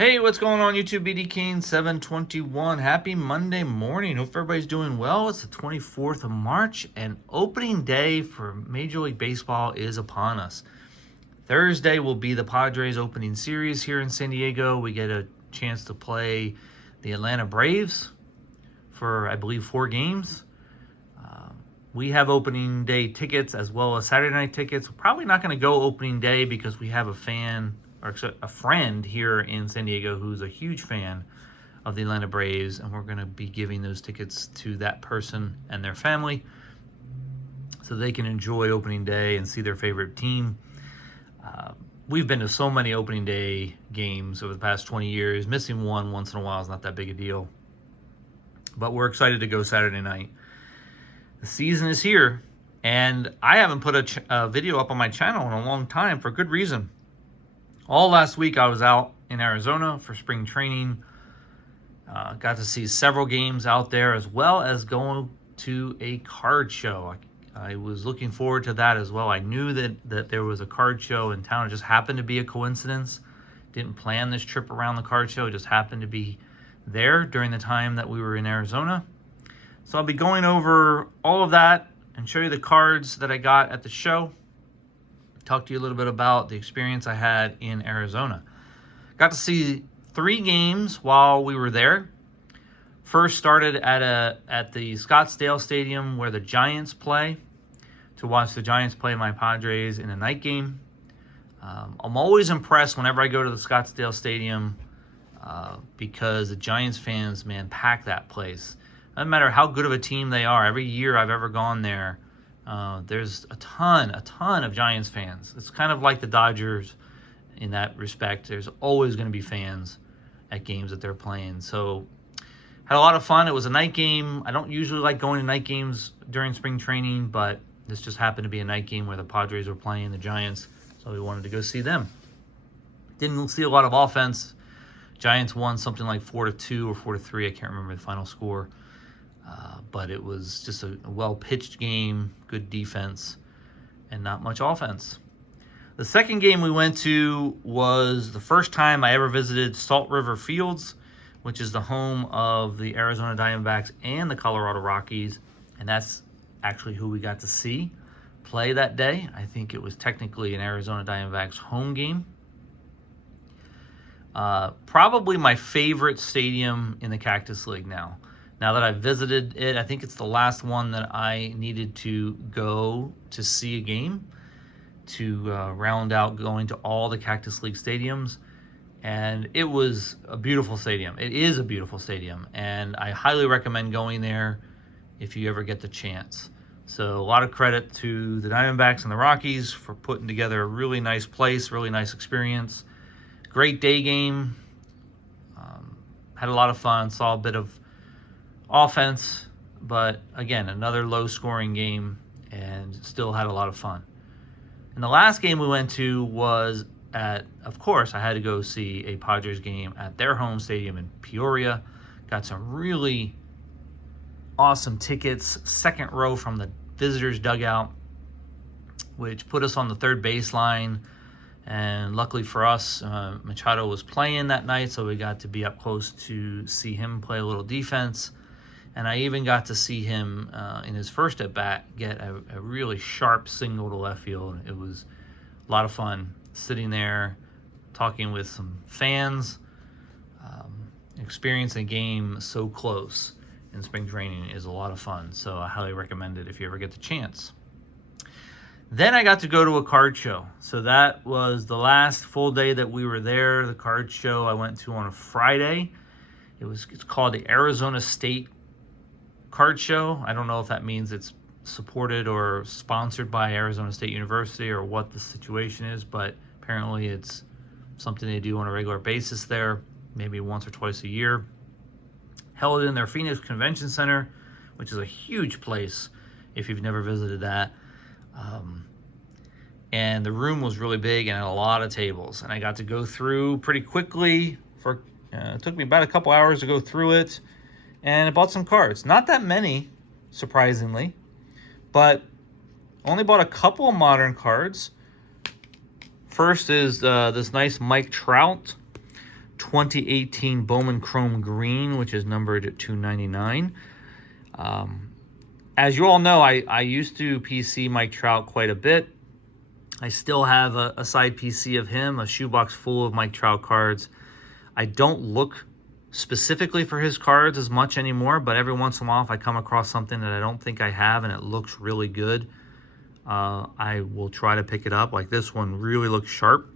Hey, what's going on YouTube? BD King 721. Happy Monday morning. Hope everybody's doing well. It's the 24th of March and opening day for Major League Baseball is upon us. Thursday will be the Padres opening series here in San Diego. We get a chance to play the Atlanta Braves for, I believe, 4 games. We have opening day tickets as well as Saturday night tickets. We're probably not going to go opening day because we have a friend here in San Diego who's a huge fan of the Atlanta Braves, and we're going to be giving those tickets to that person and their family so they can enjoy opening day and see their favorite team. We've been to so many opening day games over the past 20 years. Missing one once in a while is not that big a deal, but we're excited to go Saturday night. The season is here, and I haven't put a video up on my channel in a long time for good reason. All last week I was out in Arizona for spring training. Got to see several games out there as well as going to a card show. I was looking forward to that as well. I knew that there was a card show in town. It just happened to be a coincidence. Didn't plan this trip around the card show. It just happened to be there during the time that we were in Arizona. So I'll be going over all of that and show you the cards that I got at the show. Talk to you a little bit about the experience I had in Arizona. Got to see 3 games while we were there. First started at the Scottsdale Stadium where the Giants play, to watch the Giants play my Padres in a night game. I'm always impressed whenever I go to the Scottsdale Stadium because the Giants fans, man, pack that place. Doesn't matter how good of a team they are. Every year I've ever gone there, there's a ton of Giants fans. It's kind of like the Dodgers in that respect. There's always going to be fans at games that they're playing. So had a lot of fun. It was a night game. I don't usually like going to night games during spring training, but this just happened to be a night game where the Padres were playing the Giants, so we wanted to go see them. Didn't see a lot of offense. Giants won something like 4-2 or 4-3. I can't remember the final score. But it was just a well-pitched game, good defense, and not much offense. The second game we went to was the first time I ever visited Salt River Fields, which is the home of the Arizona Diamondbacks and the Colorado Rockies, and that's actually who we got to see play that day. I think it was technically an Arizona Diamondbacks home game. Probably my favorite stadium in the Cactus League now. Now that I've visited it, I think it's the last one that I needed to go to see a game to round out going to all the Cactus League stadiums. And it was a beautiful stadium. It is a beautiful stadium, and I highly recommend going there if you ever get the chance. So a lot of credit to the Diamondbacks and the Rockies for putting together a really nice place, really nice experience. Great day game. Had a lot of fun, saw a bit of offense, but again, another low-scoring game, and still had a lot of fun. And the last game we went to was of course, I had to go see a Padres game at their home stadium in Peoria. Got some really awesome tickets, second row from the visitors' dugout, which put us on the third baseline. And luckily for us, Machado was playing that night, so we got to be up close to see him play a little defense. And I even got to see him in his first at-bat get a really sharp single to left field. It was a lot of fun sitting there, talking with some fans. Experiencing a game so close in spring training is a lot of fun. So I highly recommend it if you ever get the chance. Then I got to go to a card show. So that was the last full day that we were there. The card show I went to on a Friday. It's called the Arizona State Card Show. I don't know if that means it's supported or sponsored by Arizona State University or what the situation is, but apparently it's something they do on a regular basis there, maybe once or twice a year. Held in their Phoenix Convention Center, which is a huge place if you've never visited that. And the room was really big and had a lot of tables, and I got to go through pretty quickly. It took me about a couple hours to go through it, and I bought some cards. Not that many, surprisingly, but only bought a couple of modern cards. First is this nice Mike Trout 2018 Bowman Chrome Green, which is numbered at 299. As you all know, I used to PC Mike Trout quite a bit. I still have a side PC of him, a shoebox full of Mike Trout cards. I don't look specifically for his cards as much anymore, but every once in a while, if I come across something that I don't think I have and it looks really good, I will try to pick it up. Like this one really looks sharp.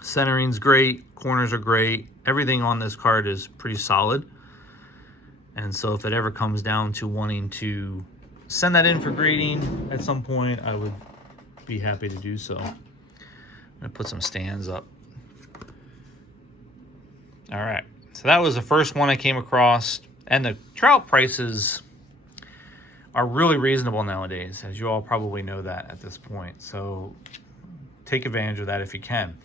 Centering's great, corners are great. Everything on this card is pretty solid. And so if it ever comes down to wanting to send that in for grading at some point, I would be happy to do so. I'm gonna put some stands up. All right, so that was the first one I came across, and the Trout prices are really reasonable nowadays, as you all probably know that at this point. So take advantage of that if you can.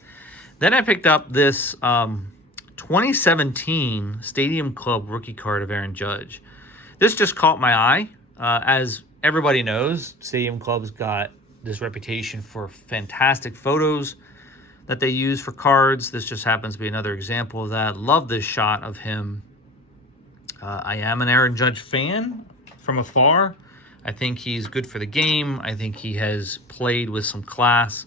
Then I picked up this 2017 Stadium Club rookie card of Aaron Judge. This just caught my eye. As everybody knows, Stadium Club's got this reputation for fantastic photos that they use for cards. This just happens to be another example of that. Love this shot of him. I am an Aaron Judge fan from afar. I think he's good for the game. I think he has played with some class.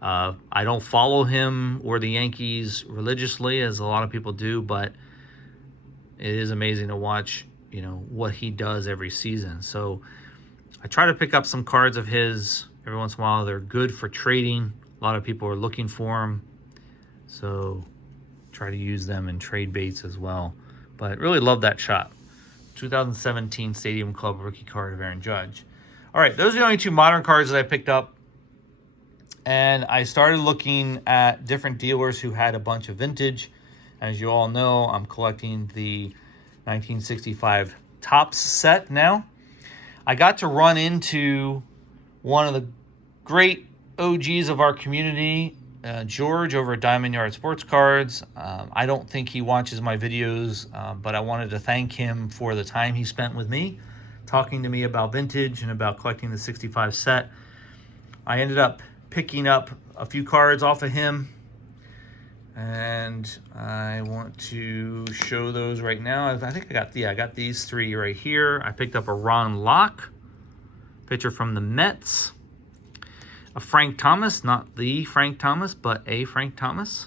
I don't follow him or the Yankees religiously, as a lot of people do, but it is amazing to watch, you know, what he does every season. So I try to pick up some cards of his every once in a while. They're good for trading. A lot of people are looking for them, so try to use them in trade baits as well. But really love that shot. 2017 Stadium Club rookie card of Aaron Judge. All right, those are the only two modern cards that I picked up. And I started looking at different dealers who had a bunch of vintage. As you all know, I'm collecting the 1965 Topps set now. I got to run into one of the great OGs of our community, George over at Diamondyard Sportscards. I don't think he watches my videos, but I wanted to thank him for the time he spent with me, talking to me about vintage and about collecting the 65 set. I ended up picking up a few cards off of him, and I want to show those right now. I think I got these three right here. I picked up a Ron Locke, pitcher from the Mets. A Frank Thomas, not the Frank Thomas, but a Frank Thomas.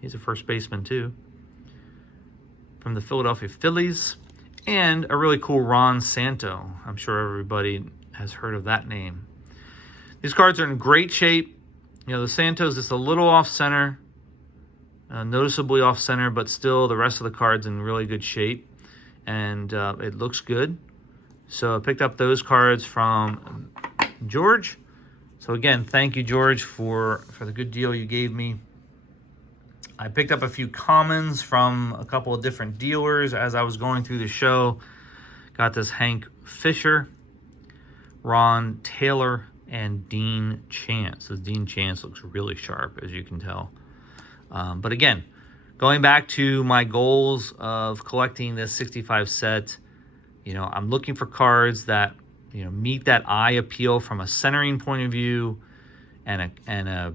He's a first baseman too. From the Philadelphia Phillies. And a really cool Ron Santo. I'm sure everybody has heard of that name. These cards are in great shape. You know, the Santo's just a little off-center. Noticeably off-center, but still the rest of the card's in really good shape. And it looks good. So I picked up those cards from George. So again, thank you, George, for the good deal you gave me. I picked up a few commons from a couple of different dealers as I was going through the show. Got this Hank Fisher, Ron Taylor, and Dean Chance. This Dean Chance looks really sharp, as you can tell. But again, going back to my goals of collecting this 65 set, you know, I'm looking for cards that, you know, meet that eye appeal from a centering point of view and a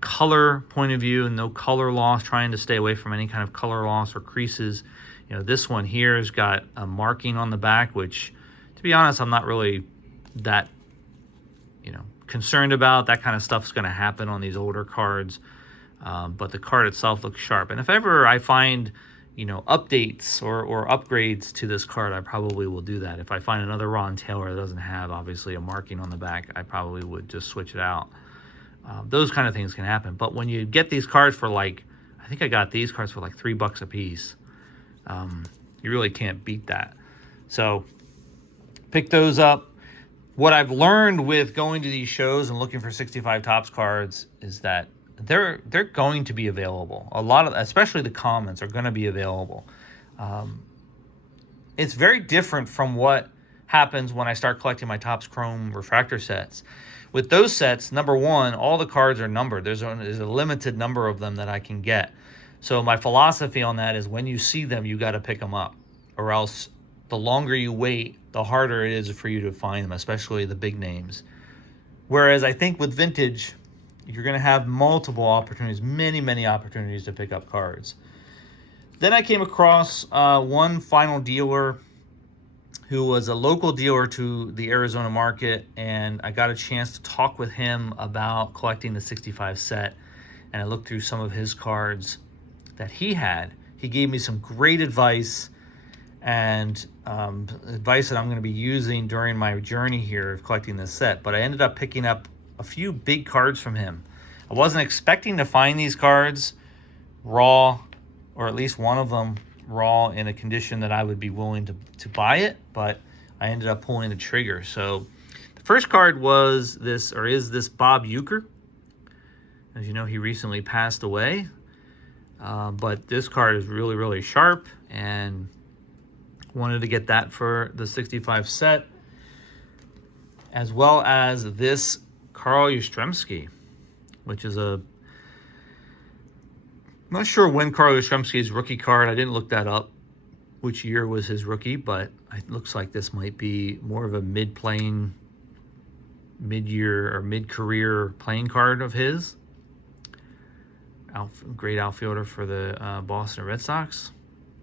color point of view, and no color loss, trying to stay away from any kind of color loss or creases. You know, this one here has got a marking on the back, which, to be honest, I'm not really that, you know, concerned about. That kind of stuff's going to happen on these older cards. But the card itself looks sharp. And if ever I find, you know, updates or upgrades to this card, I probably will do that. If I find another Ron Taylor that doesn't have, obviously, a marking on the back, I probably would just switch it out. Those kind of things can happen. But when you get these cards for I think I got these cards for like $3 a piece, you really can't beat that. So pick those up. What I've learned with going to these shows and looking for 65 Topps cards is that they're going to be available. A lot of, especially the commons, are going to be available. It's very different from what happens when I start collecting my Topps Chrome refractor sets. With those sets, number one, all the cards are numbered. There's a limited number of them that I can get. So my philosophy on that is when you see them, you got to pick them up, or else the longer you wait, the harder it is for you to find them, especially the big names. Whereas I think with vintage, you're going to have multiple opportunities, many opportunities to pick up cards. Then I came across one final dealer who was a local dealer to the Arizona market, and I got a chance to talk with him about collecting the 65 set, and I looked through some of his cards that he had. He gave me some great advice, and advice that I'm going to be using during my journey here of collecting this set. But I ended up picking up a few big cards from him. I wasn't expecting to find these cards raw, or at least one of them raw in a condition that I would be willing to buy it, but I ended up pulling the trigger. So the first card was this, or is this, Bob Uecker. As you know, he recently passed away, but this card is really, really sharp, and wanted to get that for the 65 set, as well as this Carl Yastrzemski, which is a, I'm not sure when Carl Yastrzemski's rookie card. I didn't look that up, which year was his rookie, but it looks like this might be more of a mid-playing, mid-year or mid-career playing card of his. Great outfielder for the Boston Red Sox.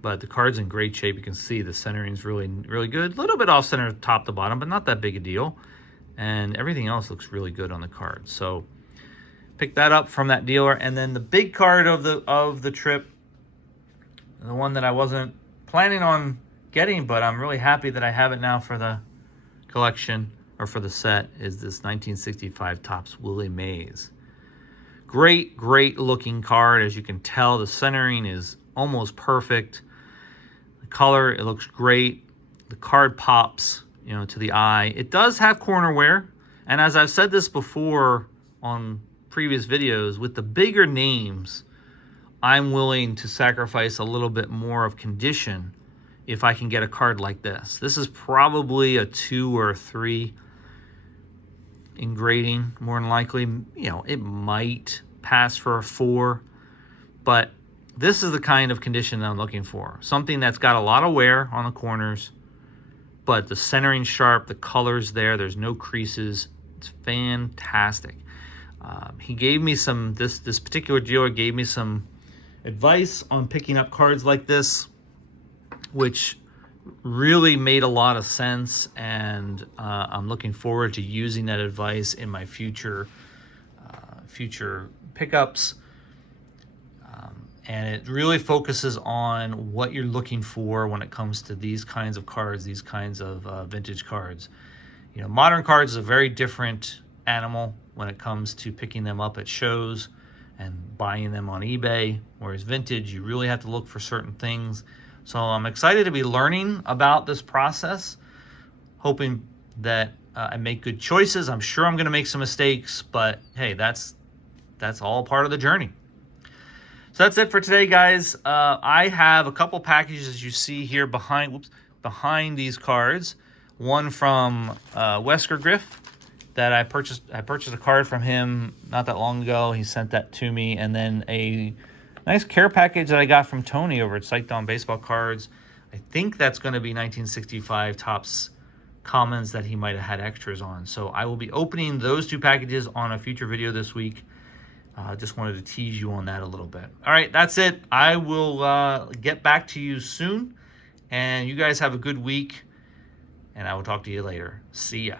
But the card's in great shape. You can see the centering's really, really good. A little bit off center top to bottom, but not that big a deal. And everything else looks really good on the card. So pick that up from that dealer. And then the big card of the trip, the one that I wasn't planning on getting, but I'm really happy that I have it now for the collection, or for the set, is this 1965 Topps Willie Mays. Great, great looking card. As you can tell, the centering is almost perfect. The color, it looks great. The card pops, you know, to the eye. It does have corner wear, and as I've said this before on previous videos, with the bigger names, I'm willing to sacrifice a little bit more of condition if I can get a card like this. This is probably a 2 or a 3 in grading, more than likely. You know, it might pass for a 4, but this is the kind of condition that I'm looking for. Something that's got a lot of wear on the corners, but the centering sharp, the colors there, there's no creases. It's fantastic. He gave me some, this particular dealer gave me some advice on picking up cards like this, which really made a lot of sense, and I'm looking forward to using that advice in my future pickups. And it really focuses on what you're looking for when it comes to these kinds of cards, these kinds of vintage cards. You know, modern cards is a very different animal when it comes to picking them up at shows and buying them on eBay, whereas vintage, you really have to look for certain things. So I'm excited to be learning about this process, hoping that I make good choices. I'm sure I'm going to make some mistakes, but hey, that's all part of the journey. So that's it for today, guys. I have a couple packages, as you see here behind these cards. One from Wesker Griff that I purchased. I purchased a card from him not that long ago. He sent that to me, and then a nice care package that I got from Tony over at Psyched On Baseball Cards. I think that's going to be 1965 Topps Commons that he might have had extras on. So I will be opening those two packages on a future video this week. Just wanted to tease you on that a little bit. All right, that's it. I will get back to you soon. And you guys have a good week. And I will talk to you later. See ya.